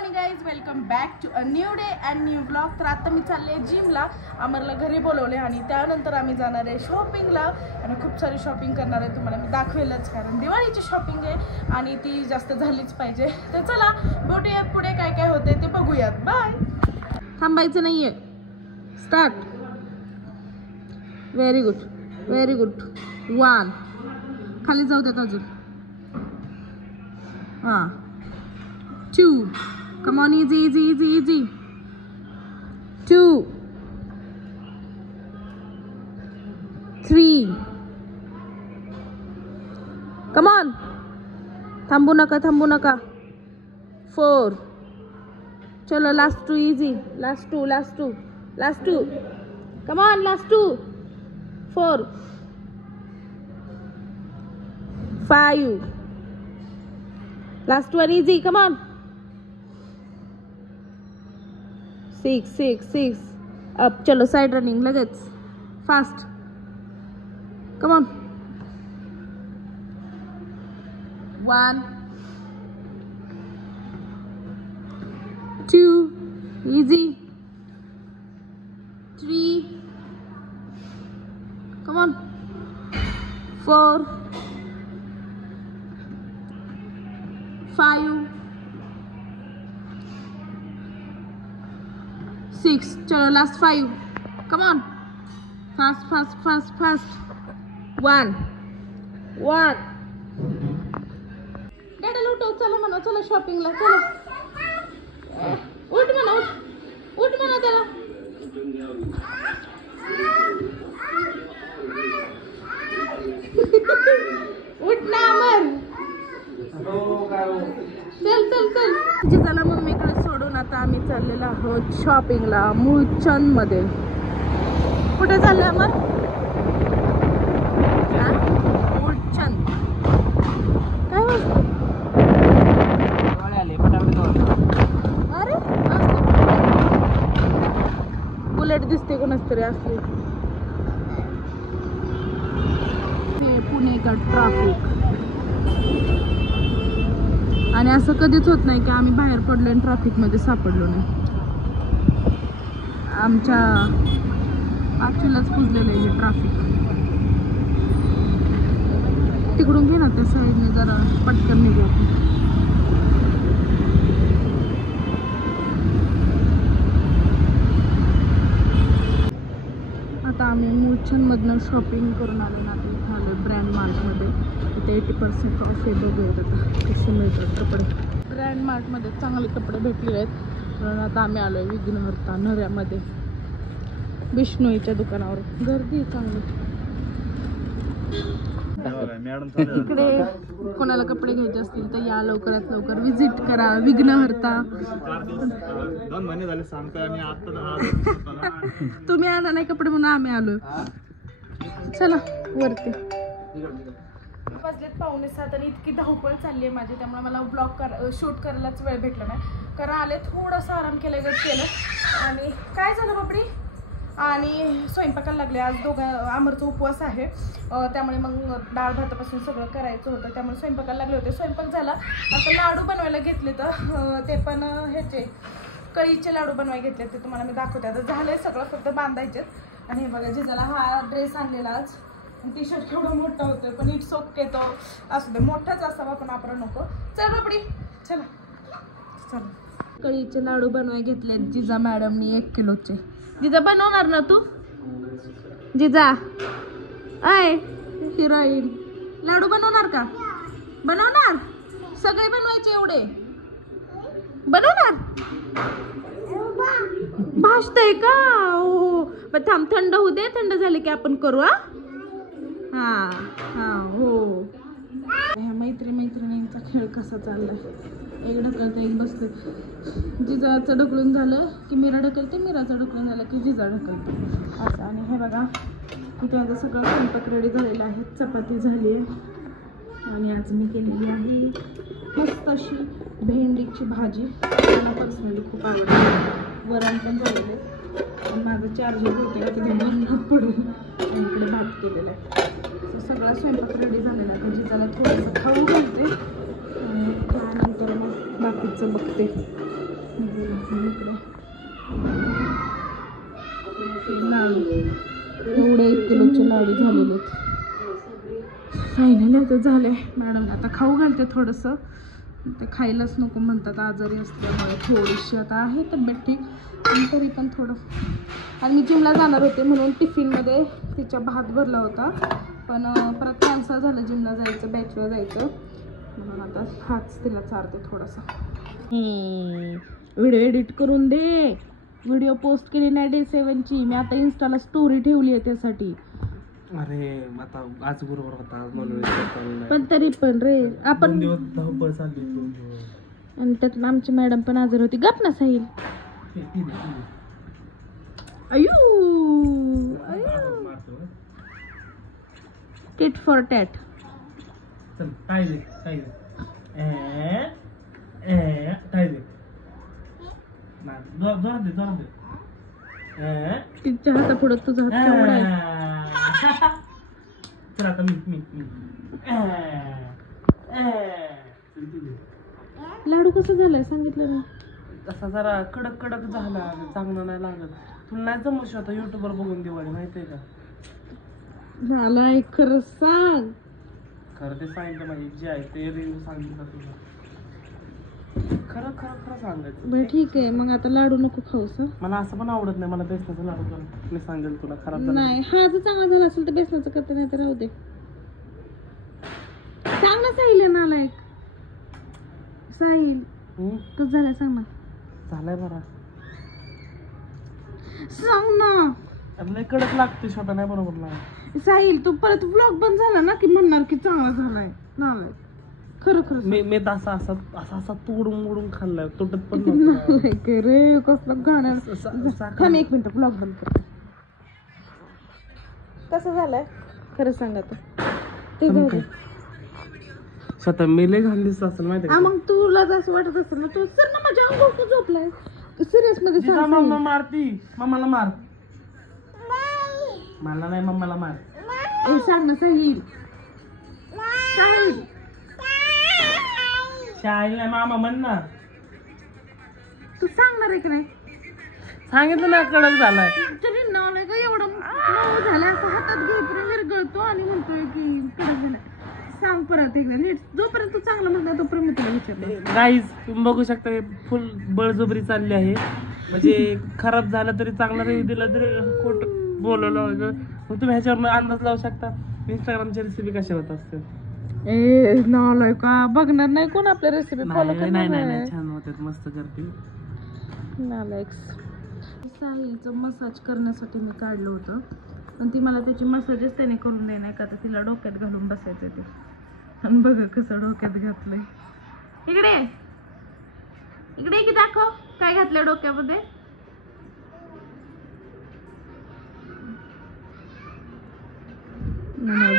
Morning guys, welcome back to a new day and new blog. तर आता मी चालले जिमला. आम्हाला घरी बोलवले आणि त्यानंतर आम्ही जाणार आहे शॉपिंगला आणि खूप सारी शॉपिंग करणार आहे. तुम्हाला मी दाखवेलच, कारण दिवाळीची शॉपिंग आहे आणि ती जास्त झालीच पाहिजे. तर चला भेटूयात, पुढे काय काय होते ते बघूयात. बाय. थांबायचं नाहीये, start. Very good, very good. 1 खाली जाऊ देत अजून. हां 2. Come on, easy, easy, easy, easy. 2. 3. Come on. थांबू नका, थांबू नका. 4. चलो last 2 easy. Last 2, last 2, last 2. Come on, last 2. 4. 5. Last one easy. Come on. 6, 6, 6. Up. चलो साइड रनिंग लगेच. Fast. Come on. 1. 2. Easy. 3. Come on. 4. 5. 6. चलो last 5. Come on. Fast, fast, fast, fast. 1. डॅडा उठव, चला म्हणा, चला शॉपिंगला, चला. उठ म्हणा, उठ म्हणा त्याला. उठ ना अमर. चल चल चल. जिजाला मम्मीकडे सोडून आता आम्ही चाललेलो आहोत शॉपिंगला मूळचंद मध्ये. कुठे चाललं अमर? मूळचंद. काय वाजतं? अरे बुलेट दिसते कोणाच तरी असली. पुणे का ट्रॅफिक. आणि असं कधीच होत नाही की आम्ही बाहेर पडलो आणि ट्रॅफिकमध्ये सापडलो नाही. आमच्या पाचवीलाच पुजलेलं आहे हे ट्रॅफिक. तिकडून घे ना त्या साईडने, जरा पटकन निघू आपण. आता आम्ही मूळचंदमधनं शॉपिंग करून आलो ना. इथं आलो ब्रँड मार्टमध्ये. इथे 80% ऑफ आहे. बघूयात आता कसे मिळतात कपडे. ब्रँड मार्टमध्ये चांगले कपडे भेटले आहेत. म्हणून आता आम्ही आलो आहे विघ्नहर्ता नऱ्यामध्ये विष्णूच्या दुकानावर. गर्दी चांगली. इकडे कोणाला कपडे घ्यायचे असतील तर या लवकरात लवकर विजिट करा विघ्नहर्ता. 2 महिने झाले सांगतोय आम्ही. तुम्ही आणा नाही कपडे म्हणून आम्ही आलो. चला वरती. वाजलेत 6:45 आणि इतकी धावपळ चालली आहे माझी, त्यामुळे मला ब्लॉग शूट करायलाच वेळ भेटला नाही. कारण आले थोडंसं आराम केलं आणि काय झालं बापडी. आणि स्वयंपाकाला लागले. आज अमरचा उपवास आहे, त्यामुळे मग डाळ भातापासून सगळं करायचं होतं, त्यामुळे स्वयंपाकाला लागले होते. स्वयंपाक झाला. आता लाडू बनवायला घेतले, तर ते पण ह्याचे कळीचे लाडू बनवायला घेतले. ते तुम्हाला मी दाखवते. आता झालंय सगळं, फक्त बांधायचे. आणि हे बघा, जिजाला हा ड्रेस आणलेला आज. टी शर्ट केवढा मोठा होतोय, पण इट्स ओके, तो असू दे, मोठाच असावा पण आपण नको. चल बापडी, चला चला. कळीचे लाडू बनवायला घेतले जिजा मॅडमनी 1 किलोचे. जिजा बनवणार ना तू? जिजा आय हिरोईन, लाडू बनवणार का? बनवणार सगळे बनवायचे एवढे बनवणार? भासतंय का? हो पण थांब, थंड होऊ दे. थंड झाले की आपण करू. हा हा हो. ह्या मैत्रिणींचा खेळ कसा चाललाय. एक ढकलते, एक बसते. जिजाचं ढकलून झालं की मीरा ढकलते, मीराचं ढकलून झालं की जिजा ढकलते असं. आणि हे बघा, इथे आता सगळं स्वयंपाक रेडी झालेलं आहे. चपाती झाली आहे आणि आज मी केलेली आहे मस्त अशी भेंडीची भाजी. मला पर्सनली खूप आवडते. वरण पण झालेलं आहे. माझं चार्जर होते, आता ते वरणात पडेल. आणि इकडे भात केलेला आहे. सगळा स्वयंपाक रेडी झालेला आहे. जिजाला थोडंसं खाऊ घालते आणि त्यानंतर मग बाकीचं बघते. किलोचे लाडू झालेले आहेत. फायनली आता झाले. मॅडम आता खाऊ घालते थोडंसं, ते खायलाच नको म्हणतात आजारी असल्यामुळे. थोडीशी आता आहे तब्येत ठीक, पण तरी पण थोडं. आणि मी जिमला जाणार होते म्हणून टिफिनमध्ये तिच्या भात भरला होता, पण परत कॅन्सल झालं जिमला जायचं, बॅचला जायचं, म्हणून आता हाच तिला चारते थोडासा. व्हिडिओ एडिट करून दे. व्हिडिओ पोस्ट केली नाही डे 7ची. मी आता इन्स्टाला स्टोरी ठेवली आहे त्यासाठी. अरे आता आज बरोबर होता म्हणून, पण तरी पण रे आपण दिवस धावपळ चालली 2 दिवस. आणि त्यातून आमची मॅडम पण आजार होती. गप ना साहिल. अयो टिट फॉर टॅट. चल काय दे काय दे काय दे ना, जोरात दे जोरात दे. तिच्या हातापुढं तुझा हात केवढा आहे. चल आता मी लाडू कसं झालाय सांगितलं ना. तसा जरा कडक कडक झाला, चांगलं नाही लागत. तुला नाही जमू शकता युट्यूबवर बघून दिवाळी, माहितीये का? झालाय खरं सांग. खरं ते सांगितलं माझी जी आहे ते रिव्ह्यू सांगितलं तुला. खरं खरं खरं सांगायचं. बरं ठीक आहे, मग आता लाडू नको खाऊस. मला असं पण आवडत नाही, मला बेसनाचं लाडू कर. मी सांगेल तुला खराब झालं नाही. हा जर चांगला झाला असेल तर बेसनाचं करते, नाही तर राहू दे. सांग ना साहिल. नालायक साहिल. कसं झालंय सांग ना. झालाय बरा. सांग ना. लय कडक लागते छोटा, नाही बरोबर लागत. साहिल तू परत व्लॉग बंद झाला ना की म्हणणार की चांगला झालाय. नालायक खरं खरं. मी असा असा असा असा तोडून मोडून खाल्लाय, तुटत पण नालायक रे. कसलं गाणं. थांब 1 मिनिट व्लॉग बंद करते. कसं झालंय खरं सांग आता. ते जाऊ दे. स्वतः मेले घाण दिसत असेल माहिती हा मग तुला असं वाटत असेल ना. तू सर ना माझ्या अंगावर तू झोपलाय. सिरियस मध्ये सांग. मम्मा मारती. मम्माला मार. मला नाही, मम्माला मार. ए सांग ना साहिल. साहिल शाळेला नाही मामा म्हण ना. तू सांगणार आहे की नाही. सांगितलं ना कडक झालाय. तरी नालाय का एवढं मऊ झालाय. असं हातात घेऊन विरगळतो आणि म्हणतोय की कडक झालाय. सांग परत एकदा नीट. जोपर्यंत तू चांगलं म्हणता तोपर्यंत मी तुला विचारलं. गाईज तुम्ही बघू शकता फुल बळजबरी चालली आहे. म्हणजे खराब झालं तरी चांगला रिव्ह्यू दिला तरी खोट बोलवलं. मग तुम्ही ह्याच्यावर अंदाज लावू शकता इंस्टाग्रामची रेसिपी कशा होत असते. ए नालाय का बघणार नाही कोण आपल्या रेसिपी फॉलो करणार. नाही छान होतात, मस्त करते. नालायक. साहिलचं मसाज करण्यासाठी मी काढलं होतं, पण ती मला त्याची मसाजच त्याने करून देणार का. तर तिला डोक्यात घालून बसायचं ते. आणि बघ कसं डोक्यात घातलंय. इकडे इकडे की दाखव काय घातलंय डोक्यामध्ये.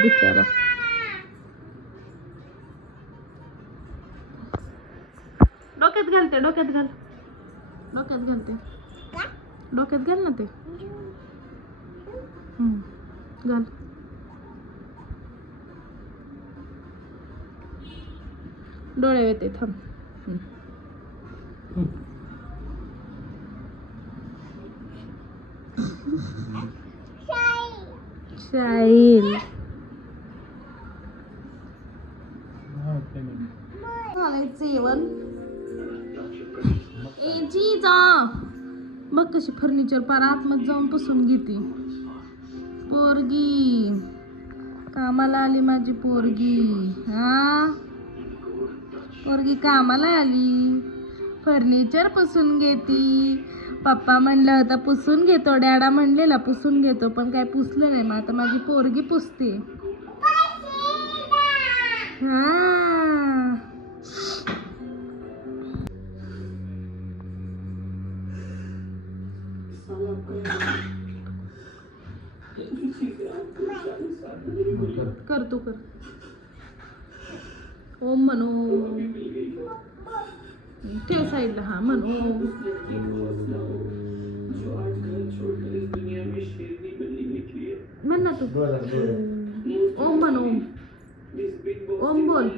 बिचारा. डोक्यात घालते. डोक्यात घाल. डोक्यात घालते. डोक्यात घाल ना ते. घाल. डोळे येते. थांब. शाईल जेवण. ए जा बघ कशी फर्निचर पार आतमध्ये जाऊन पुसून घेते. पोरगी कामाला आली माझी पोरगी. हा पोरगी कामाला आली. फर्निचर पुसून घेती. पप्पा म्हणलं होतं पुसून घेतो, डॅडा म्हणलेला पुसून घेतो, पण काय पुसलं नाही. मग आता माझी पोरगी पुसते. हा कर तू कर. ओम म्हणू. ठेव साईडला. हा म्हण ओम. म्हण ना तू. ओम म्हण. ओम. ओम बोल.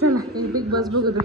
चला एक बिग बॉस बघू दे.